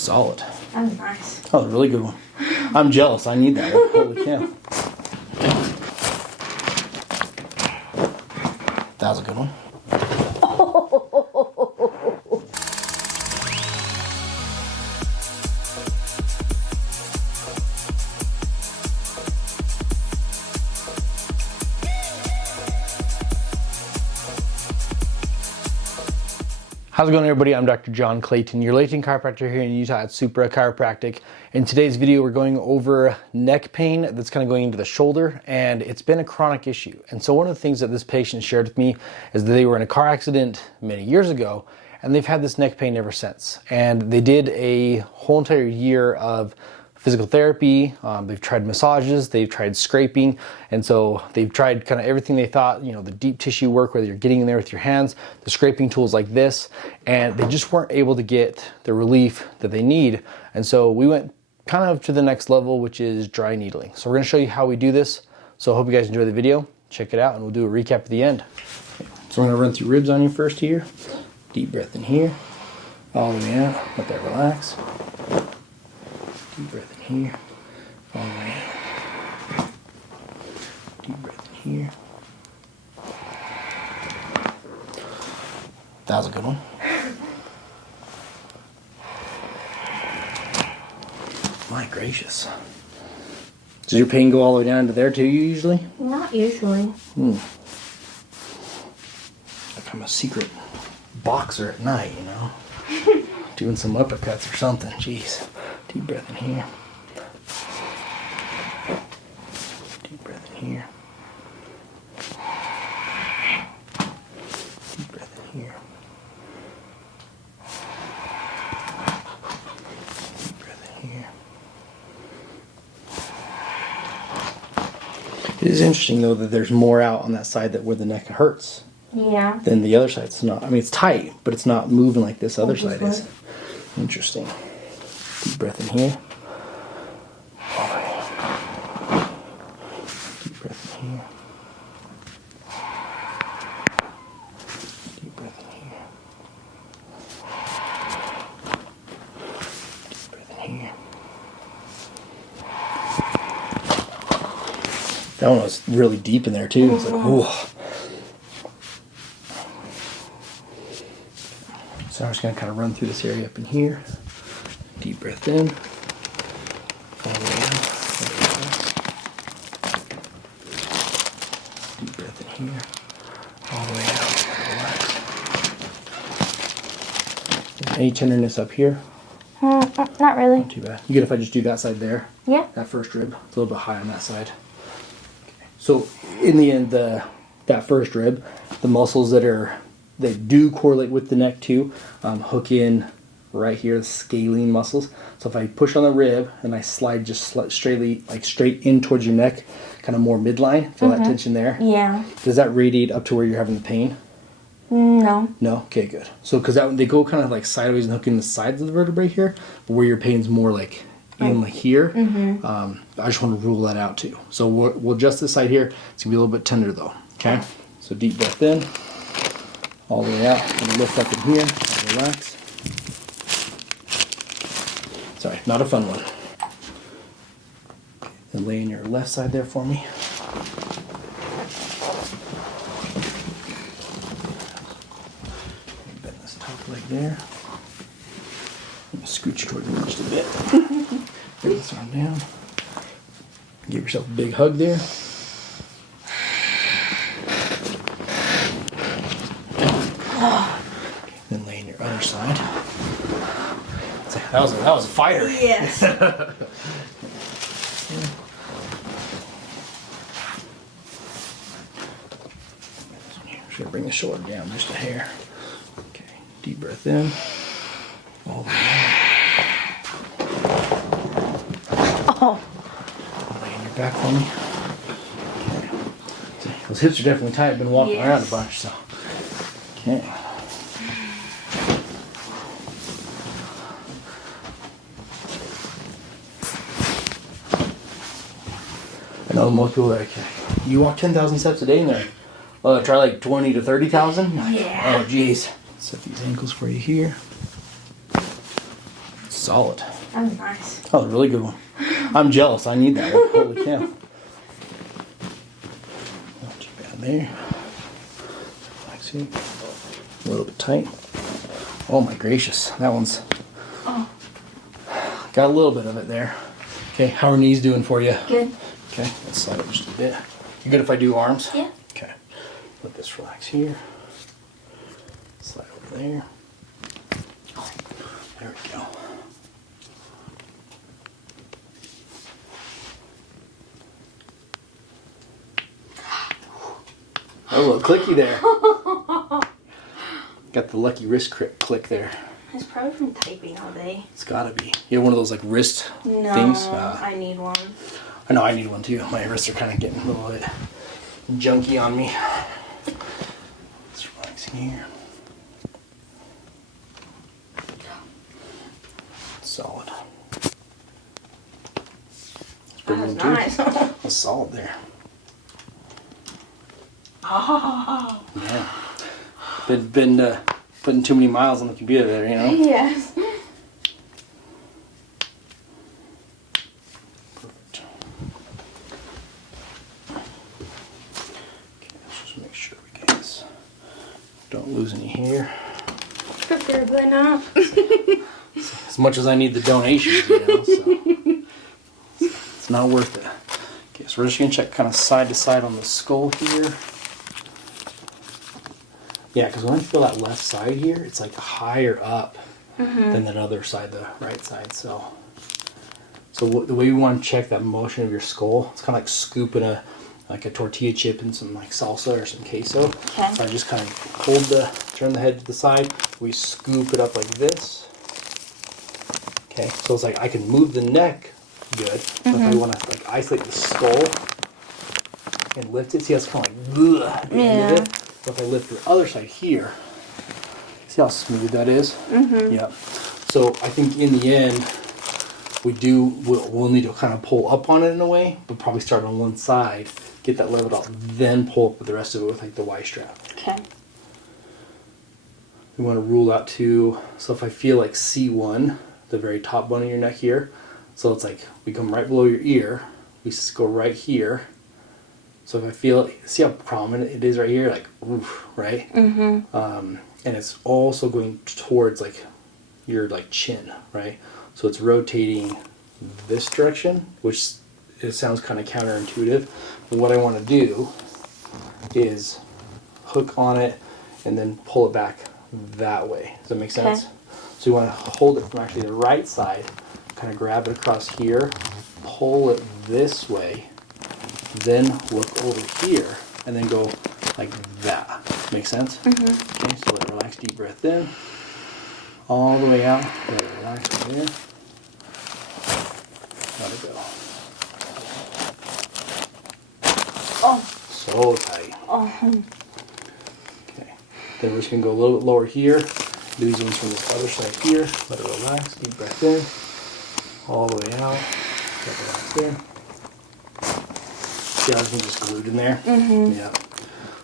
Solid. That was nice. That was a really good one. I'm jealous. I need that one. Holy cow. That was a good one. How's it going, everybody? I'm Dr. John Clayton, your Layton chiropractor here in Utah at Supra Chiropractic. In today's video, we're going over neck pain that's kind of going into the shoulder, and it's been a chronic issue. And so one of the things that this patient shared with me is that they were in a car accident many years ago, and they've had this neck pain ever since. And they did a whole entire year of physical therapy, they've tried massages, they've tried scraping, and so they've tried kind of everything they thought, you know, the deep tissue work, whether you're getting in there with your hands, the scraping tools like this, and they just weren't able to get the relief that they need. And so we went kind of to the next level, which is dry needling. So we're gonna show you how we do this. So I hope you guys enjoy the video. Check it out, and we'll do a recap at the end. So we're gonna run through ribs on you first here. Deep breath in here, all the way out, let that relax. Deep breath in here, all the way out. Deep breath in here. That was a good one. My gracious. Does your pain go all the way down to there too, usually? Not usually. Like I'm a secret boxer at night, you know? Doing some uppercuts or something. Jeez. Deep breath in here. Deep breath in here. Deep breath in here. Deep breath in here. It is interesting though that there's more out on that side that where the neck hurts. Yeah. Than the other side. It's not. I mean, it's tight, but it's not moving like this other side is. Interesting. Deep breath in here. All right. Deep breath in here. Deep breath in here. Deep breath in here. That one was really deep in there too. It's like, whoa. So I'm just going to kind of run through this area up in here. Deep breath in. All the way out. Deep breath in here. All the way out. Relax. Any tenderness up here? Not really. Not too bad. You good if I just do that side there? Yeah. That first rib. It's a little bit high on that side. Okay. So in the end, that first rib, the muscles that do correlate with the neck too, hook in right here, the scalene muscles. So if I push on the rib and I slide just straight in towards your neck, kind of more midline, feel that tension there? Yeah. Does that radiate up to where you're having the pain? No. No? Okay, good. So because they go kind of like sideways and hook in the sides of the vertebrae here, but where your pain's more like in like here, I just want to rule that out too. So we'll adjust this side here. It's going to be a little bit tender though, okay? So deep breath in. All the way out, and lift up in here, relax. Sorry, not a fun one. And lay in your left side there for me. Bend this top leg there. I'm gonna scooch toward me just a bit. Bring this arm down. Give yourself a big hug there. Then lay in your other side. That was a fighter. Yes. Just gonna bring the shoulder down just a hair. Okay. Deep breath in. All the way out. Oh. Lay in your back for me. Okay. See, those hips are definitely tight. I've been walking around a bunch, so. Okay. I know most people are like, you walk 10,000 steps a day in there. Well, try like 20 to 30,000? Yeah. Oh, geez. Set these ankles for you here. Solid. That was nice. That was a really good one. I'm jealous. I need that one. Holy cow. Not too bad there. Relaxing. A little bit tight. Oh my gracious. That one's got a little bit of it there. Okay, how are knees doing for you? Good. Okay, let's slide up just a bit. You good if I do arms? Yeah. Okay. Let this relax here. Slide over there. There we go. A little clicky there. Got the lucky wrist click there. It's probably from typing all day. It's gotta be. You have one of those like wrist No, things? I need one. I know I need one too. My wrists are kind of getting a little bit junky on me. Let's relax here. Solid. That was nice. That's solid there. Oh. Yeah. Been putting too many miles on the computer there, you know? Yes. Perfect. Okay, let's just make sure we get this. Don't lose any hair. Preferably not. As much as I need the donations, you know, so it's not worth it. Okay, so we're just gonna check kind of side to side on the skull here. Yeah, because when I feel that left side here, it's like higher up than that other side, the right side. So the way we want to check that motion of your skull, it's kind of like scooping a tortilla chip in some like salsa or some queso. Okay. So I just kind of turn the head to the side. We scoop it up like this. Okay, so it's like I can move the neck good, but if I want to like isolate the skull and lift it, see how it's kind of like at the end of it. But if I lift the other side here, see how smooth that is? Yeah. So I think in the end, we'll need to kind of pull up on it in a way, but probably start on one side, get that leveled out, then pull up with the rest of it with like the Y strap. Okay. We want to rule out too. So if I feel like C1, the very top bone of your neck here, so it's like we come right below your ear, we just go right here. So if I feel, see how prominent it is right here, like oof, right? And it's also going towards like your like chin, right? So it's rotating this direction, which it sounds kind of counterintuitive. But what I want to do is hook on it and then pull it back that way. Does that make sense? Okay. So you want to hold it from actually the right side, kind of grab it across here, pull it this way, then look over here, and then go like that. Make sense? Okay, so let it relax, deep breath in, all the way out, let it relax over there, let it go. Oh. So tight. Oh. Okay, then we're just going to go a little bit lower here, do these ones from this other side here, let it relax, deep breath in, all the way out, let it relax there. See how everything's just glued in there? Yeah.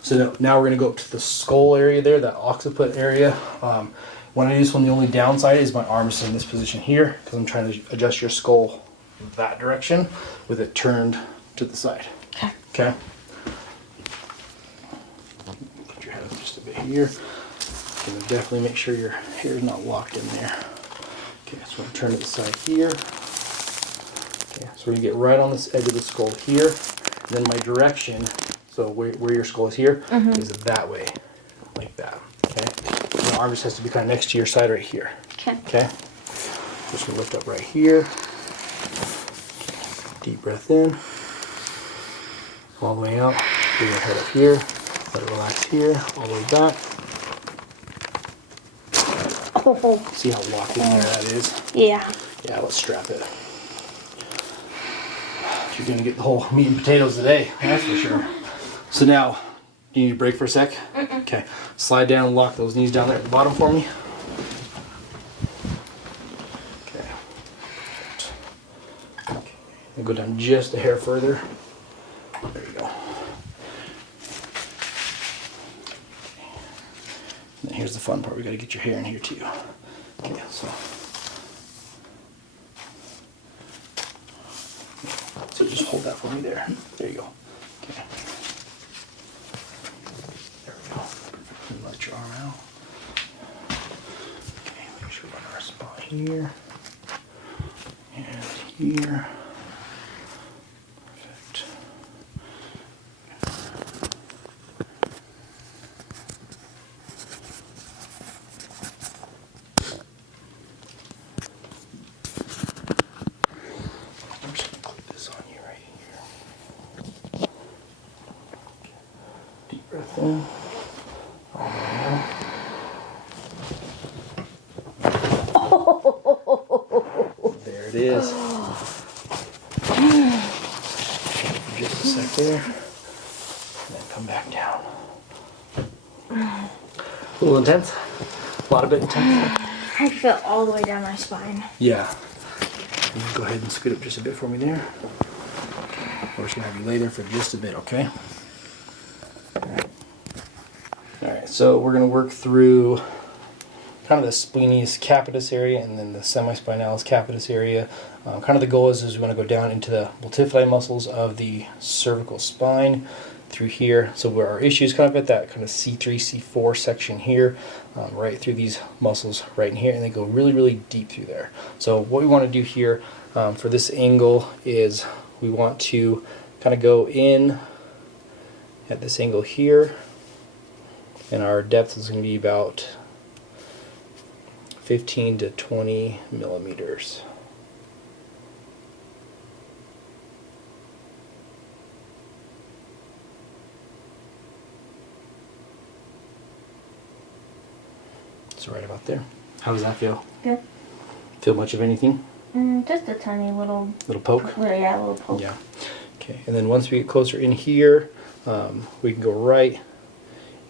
So now we're going to go up to the skull area there, that occiput area. When I do this one, the only downside is my arm is in this position here because I'm trying to adjust your skull that direction with it turned to the side. Okay. Okay? Put your head up just a bit here. And definitely make sure your hair is not locked in there. Okay, so I'm going to turn to the side here. Okay, so we're going to get right on this edge of the skull here. Then my direction, so where your skull is here, is that way, like that, okay? And the arm just has to be kind of next to your side right here, Okay. okay? Just gonna lift up right here, deep breath in, all the way out, bring your head up here, let it relax here, all the way back. Oh. See how locked in there that is? Yeah. Yeah, let's strap it. You're gonna get the whole meat and potatoes today, that's for sure. So now, you need a break for a sec? Okay, slide down and lock those knees down there at the bottom for me. Okay. Okay. And go down just a hair further. There you go. And then here's the fun part, we gotta get your hair in here too. Okay, so for me there. There you go. Okay. There we go. And let your arm out. Okay, make sure we run our spot here. And here. Perfect. I'm just going to clip this on you right here. Deep breath in. All the way out. There it is. Just a sec there. And then come back down. A little intense. A lot of bit intense. I feel all the way down my spine. Yeah. You can go ahead and scoot up just a bit for me there. We're just going to have you lay there for just a bit, okay? Alright, so we're going to work through kind of the splenius capitis area and then the semispinalis capitis area. Kind of the goal is we want to go down into the multifidi muscles of the cervical spine through here. So where our issue is kind of at that kind of C3, C4 section here, right through these muscles right in here, and they go really, really deep through there. So what we want to do here for this angle is we want to kind of go in at this angle here, and our depth is going to be about 15 to 20 millimeters. So right about there. How does that feel? Good. Feel much of anything? Just a tiny little poke? Yeah, a little poke. Yeah. Okay, and then once we get closer in here, we can go right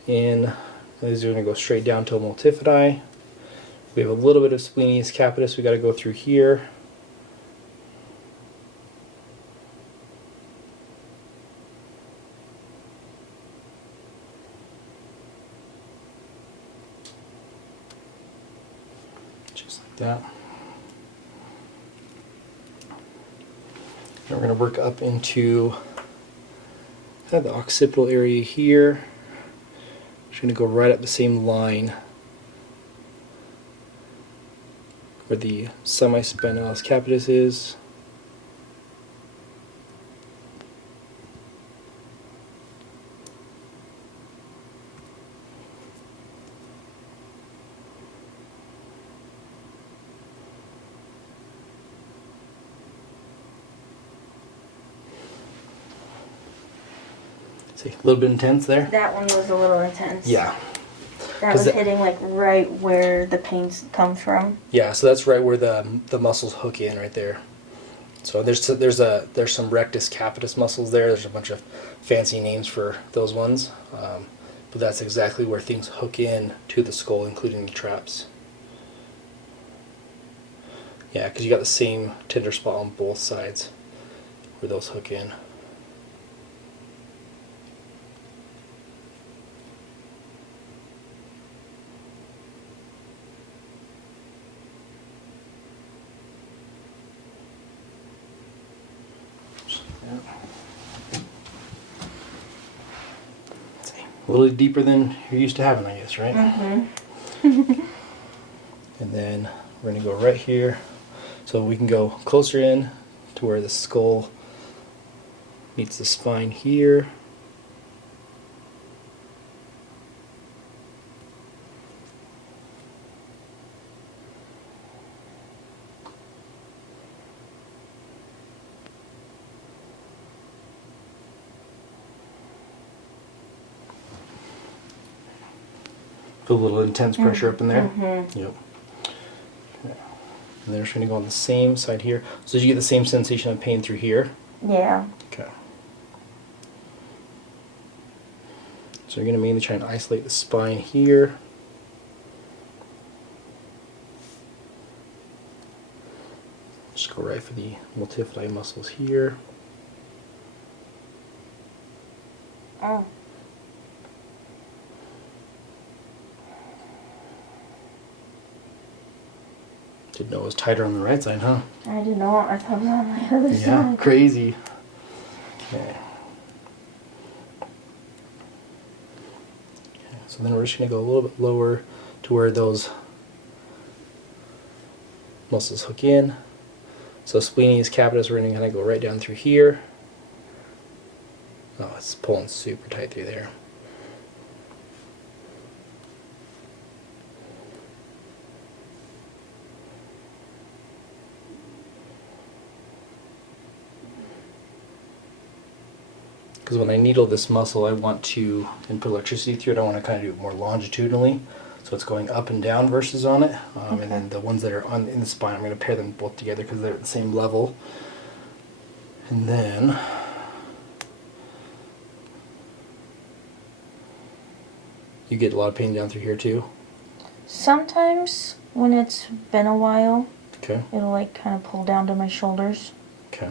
in. These are going to go straight down to multifidi. We have a little bit of splenius capitis we got to go through here. Just like that. And we're going to work up into kind of the occipital area here. Just going to go right up the same line where the semispinalis capitis is. See, a little bit intense there? That one was a little intense. Yeah. That was hitting like right where the pain comes from. Yeah, so that's right where the muscles hook in right there. So there's some rectus capitis muscles there. There's a bunch of fancy names for those ones, but that's exactly where things hook in to the skull, including the traps. Yeah, because you got the same tender spot on both sides where those hook in. A little deeper than you're used to having, I guess, right? Mm-hmm. And then we're going to go right here. So we can go closer in to where the skull meets the spine here. Feel a little intense pressure up in there? Mm-hmm. Yep. Okay. And then we're just going to go on the same side here. So did you get the same sensation of pain through here? Yeah. Okay. So you're going to mainly try and isolate the spine here. Just go right for the multifidi muscles here. Oh. Didn't know it was tighter on the right side, huh? I did not. I thought it was on my other Yeah, side. crazy. Okay. So then we're just going to go a little bit lower to where those muscles hook in. So splenius capitis, we're going to kind of go right down through here. Oh, it's pulling super tight through there. Because when I needle this muscle, I want to, and put electricity through it, I want to kind of do it more longitudinally. So it's going up and down versus on it. And then the ones that are in the spine, I'm going to pair them both together because they're at the same level. And then you get a lot of pain down through here too? Sometimes when it's been a while, Okay. it'll like kind of pull down to my shoulders. Okay.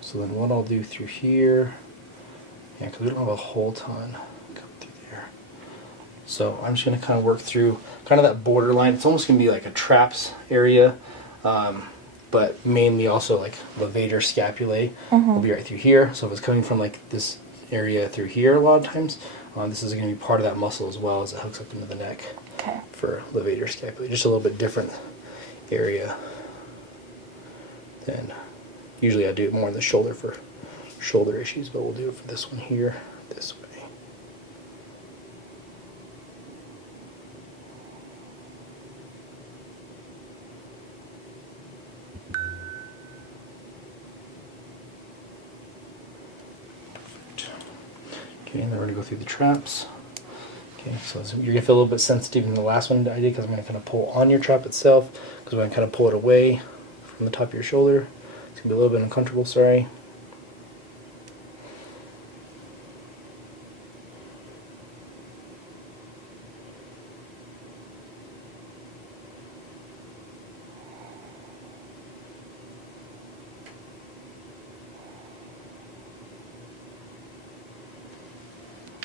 So then what I'll do through here, yeah, because we don't have a whole ton come through there. So I'm just going to kind of work through kind of that borderline. It's almost going to be like a traps area, but mainly also like levator scapulae will be right through here. So if it's coming from like this area through here a lot of times, this is going to be part of that muscle as well as it hooks up into the neck for levator scapulae. Just a little bit different area than usually I do it more in the shoulder for shoulder issues, but we'll do it for this one here, this way. Okay, and then we're going to go through the traps. Okay, so you're going to feel a little bit sensitive in the last one I did because I'm going to kind of pull on your trap itself, because when I kind of pull it away from the top of your shoulder, it's going to be a little bit uncomfortable, sorry.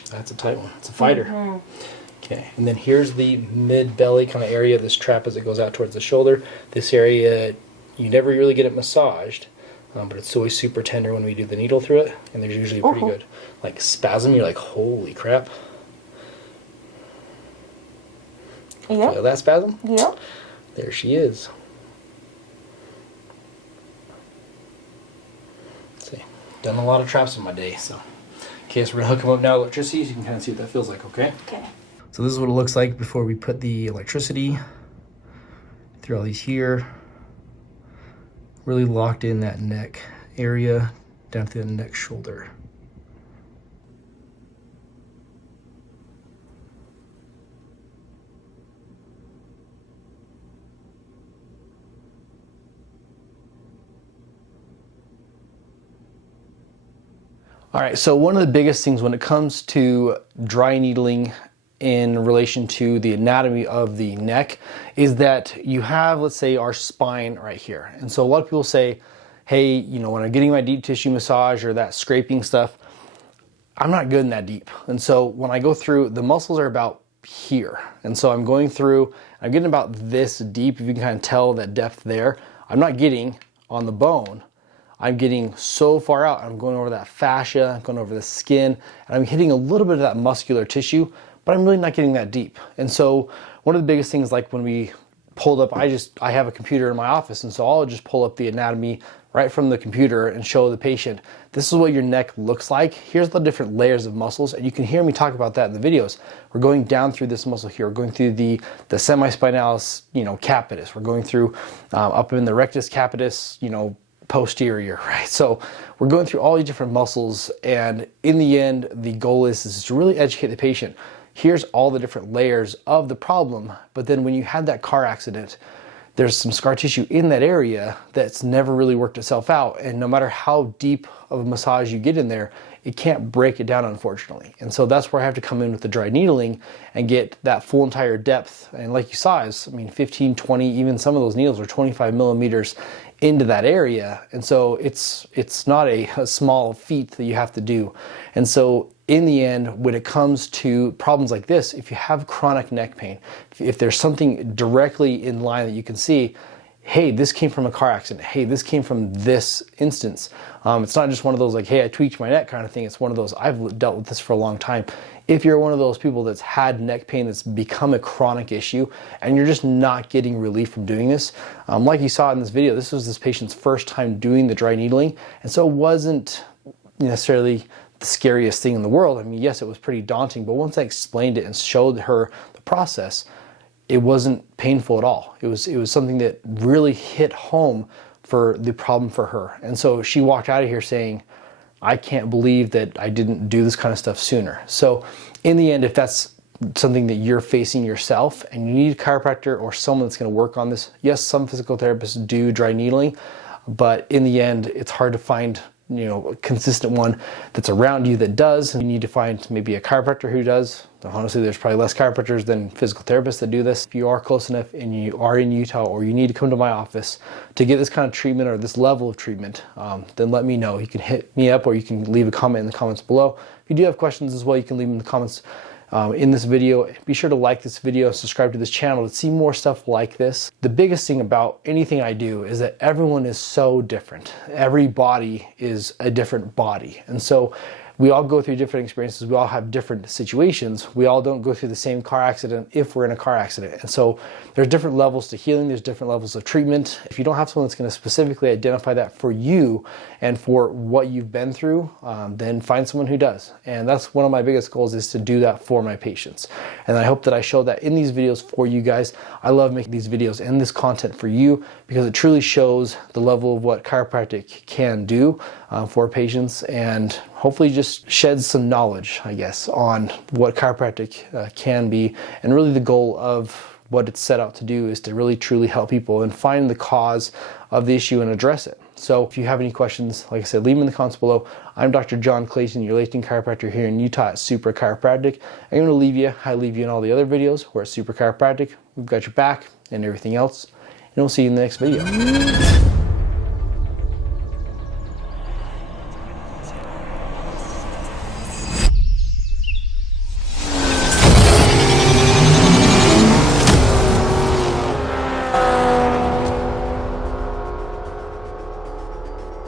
That's a tight one. It's a fighter. Okay, and then here's the mid-belly kind of area of this trap as it goes out towards the shoulder. This area, you never really get it massaged, but it's always super tender when we do the needle through it, and there's usually a pretty good like spasm. You're like, holy crap. Yep. Feel that spasm? Yep. There she is. Let's see, done a lot of traps in my day, so. Okay, so we're gonna hook them up now with electricity so you can kind of see what that feels like, okay? Okay. So this is what it looks like before we put the electricity through all these here. Really locked in that neck area down to the neck shoulder. All right, so one of the biggest things when it comes to dry needling in relation to the anatomy of the neck is that you have, let's say, our spine right here. And so a lot of people say, hey, you know, when I'm getting my deep tissue massage or that scraping stuff, I'm not good in that deep. And so when I go through, the muscles are about here. And so I'm going through, I'm getting about this deep, if you can kind of tell that depth there. I'm not getting on the bone. I'm getting so far out. I'm going over that fascia, I'm going over the skin, and I'm hitting a little bit of that muscular tissue, but I'm really not getting that deep. And so one of the biggest things, like when we pulled up, I have a computer in my office, and so I'll just pull up the anatomy right from the computer and show the patient, this is what your neck looks like. Here's the different layers of muscles, and you can hear me talk about that in the videos. We're going down through this muscle here. We're going through the semispinalis, capitis. We're going through up in the rectus capitis, posterior, right? So we're going through all these different muscles, and in the end, the goal is to really educate the patient. Here's all the different layers of the problem, but then when you had that car accident, there's some scar tissue in that area that's never really worked itself out, and no matter how deep of a massage you get in there, it can't break it down, unfortunately. And so that's where I have to come in with the dry needling and get that full entire depth. And like you saw, 15, 20, even some of those needles are 25 millimeters into that area. And so it's not a small feat that you have to do. And so in the end, when it comes to problems like this, if you have chronic neck pain, if there's something directly in line that you can see, hey, this came from a car accident. Hey, this came from this instance. It's not just one of those like, hey, I tweaked my neck kind of thing. It's one of those, I've dealt with this for a long time. If you're one of those people that's had neck pain that's become a chronic issue and you're just not getting relief from doing this, like you saw in this video, this was this patient's first time doing the dry needling. And so it wasn't necessarily the scariest thing in the world. I mean, yes, it was pretty daunting, but once I explained it and showed her the process, it wasn't painful at all. It was something that really hit home for the problem for her. And so she walked out of here saying, I can't believe that I didn't do this kind of stuff sooner. So in the end, if that's something that you're facing yourself and you need a chiropractor or someone that's going to work on this, yes, some physical therapists do dry needling, but in the end, it's hard to find a consistent one that's around you that does. You need to find maybe a chiropractor who does. Honestly, there's probably less chiropractors than physical therapists that do this. If you are close enough and you are in Utah, or you need to come to my office to get this kind of treatment or this level of treatment, then let me know. You can hit me up or you can leave a comment in the comments below. If you do have questions as well, you can leave them in the comments in this video. Be sure to like this video, subscribe to this channel to see more stuff like this. The biggest thing about anything I do is that everyone is so different. Every body is a different body. And so we all go through different experiences. We all have different situations. We all don't go through the same car accident if we're in a car accident. And so there's different levels to healing. There's different levels of treatment. If you don't have someone that's going to specifically identify that for you and for what you've been through, then find someone who does. And that's one of my biggest goals, is to do that for my patients. And I hope that I show that in these videos for you guys. I love making these videos and this content for you because it truly shows the level of what chiropractic can do for patients, and hopefully just sheds some knowledge, I guess, on what chiropractic can be. And really the goal of what it's set out to do is to really truly help people and find the cause of the issue and address it. So if you have any questions, like I said, leave them in the comments below. I'm Dr. John Clayton, your Layton chiropractor here in Utah at Supra Chiropractic. I'm going to leave you, I leave you in all the other videos. We're at Supra Chiropractic. We've got your back and everything else. And we'll see you in the next video.